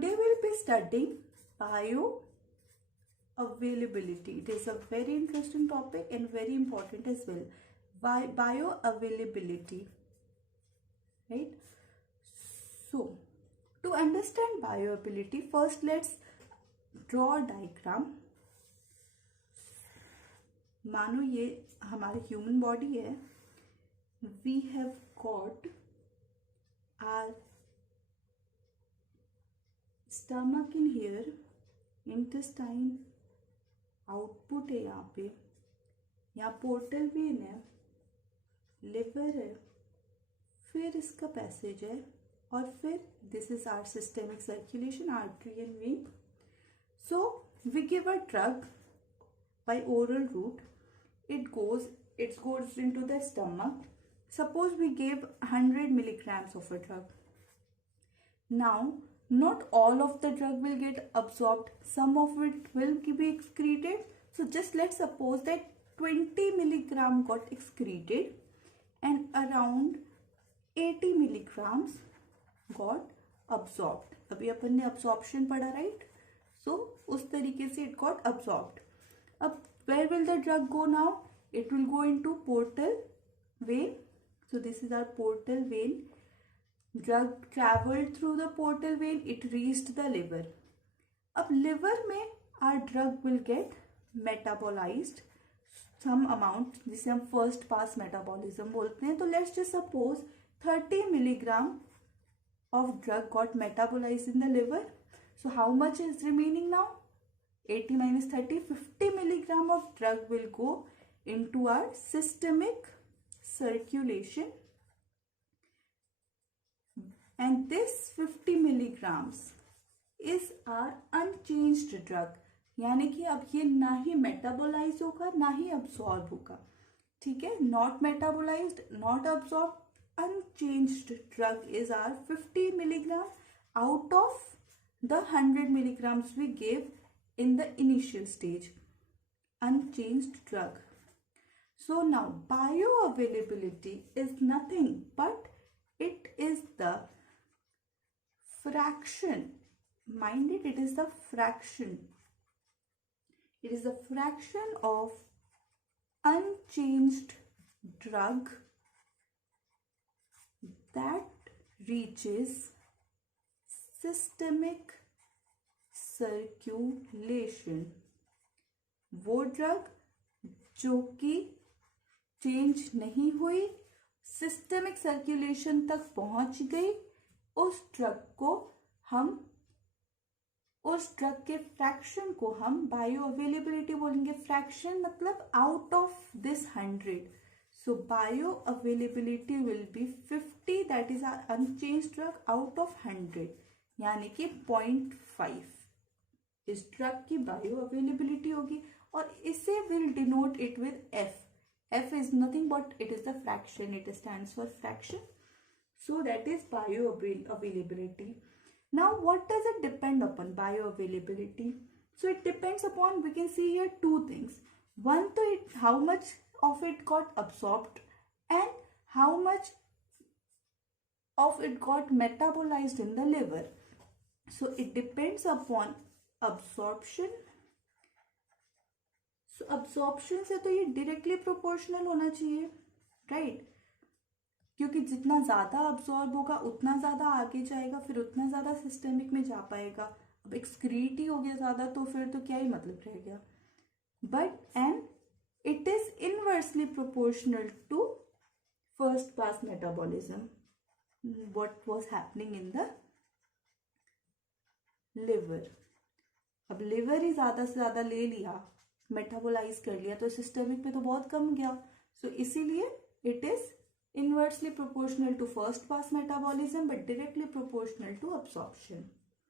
Today we'll be studying bioavailability. It is a very interesting topic and very important as well. Bioavailability, right? So, to understand bioavailability, first let's draw a diagram. मानो ये हमारी human body है. We have got our stomach in here, intestine, output है यहाँ portal vein है, liver है, फिर इसका पैसेज है और फिर this is our systemic circulation, artery and vein. So we give a drug by oral route. It goes into the stomach. Suppose we gave 100 milligrams of a drug. Now not all of the drug will get absorbed, some of it will be excreted. So just let's suppose that 20 milligram got excreted and around 80 milligrams got absorbed. अभी अपन ने absorption पढ़ा, right? So उस तरीके से it got absorbed. अब where will the drug go now? It will go into portal vein. So this is our portal vein. Drug traveled through the portal vein. It reached the liver. अब liver में our drug will get metabolized some amount, जिसे हम first pass metabolism बोलते हैं. तो let's just suppose 30 milligram of drug got metabolized in the liver. So how much is remaining now? 80 minus 30, 50 milligram of drug will go into our systemic circulation, and this 50 milligrams is our unchanged drug. यानी कि अब ये ना ही metabolise होगा ना ही absorb होगा. ठीक है, not metabolised, not absorb, unchanged drug is our 50 milligram out of the 100 milligrams we gave in the initial stage. Unchanged drug. So now bioavailability is nothing but it is the fraction. Mind it, it is the fraction. It is the fraction of unchanged drug that reaches systemic circulation. वो drug जो कि change नहीं हुई, systemic circulation तक पहुंच गई, उस drug के फ्रैक्शन को हम बायो अवेलेबिलिटी बोलेंगे. फ्रैक्शन मतलब out of this 100. So bio availability will be 50, that is our unchanged drug out of 100, यानी कि 0.5 इस ड्रग की बायो अवेलेबिलिटी होगी. और इसे will denote it with F. F is nothing but it is the fraction. It stands for fraction. So that is bioavailability. Now what does it depend upon bioavailability? So it depends upon, we can see here two things. One, तो it how much of it got absorbed and how much of it got metabolized in the liver. So it depends upon absorption. So absorption से तो ये directly proportional होना चाहिए, right? क्योंकि जितना ज़्यादा absorb होगा उतना ज़्यादा आगे जाएगा, फिर उतना ज़्यादा systemic में जा पाएगा. अब excrete ही हो गया ज़्यादा तो फिर तो क्या ही मतलब रह गया. And it is inversely proportional to first pass metabolism, what was happening in the liver. अब liver ही ज़्यादा से ज़्यादा ले लिया, मेटाबोलाइज कर लिया, तो सिस्टमिक में तो बहुत कम गया. सो इसीलिए it is inversely proportional to first pass metabolism but directly proportional to absorption.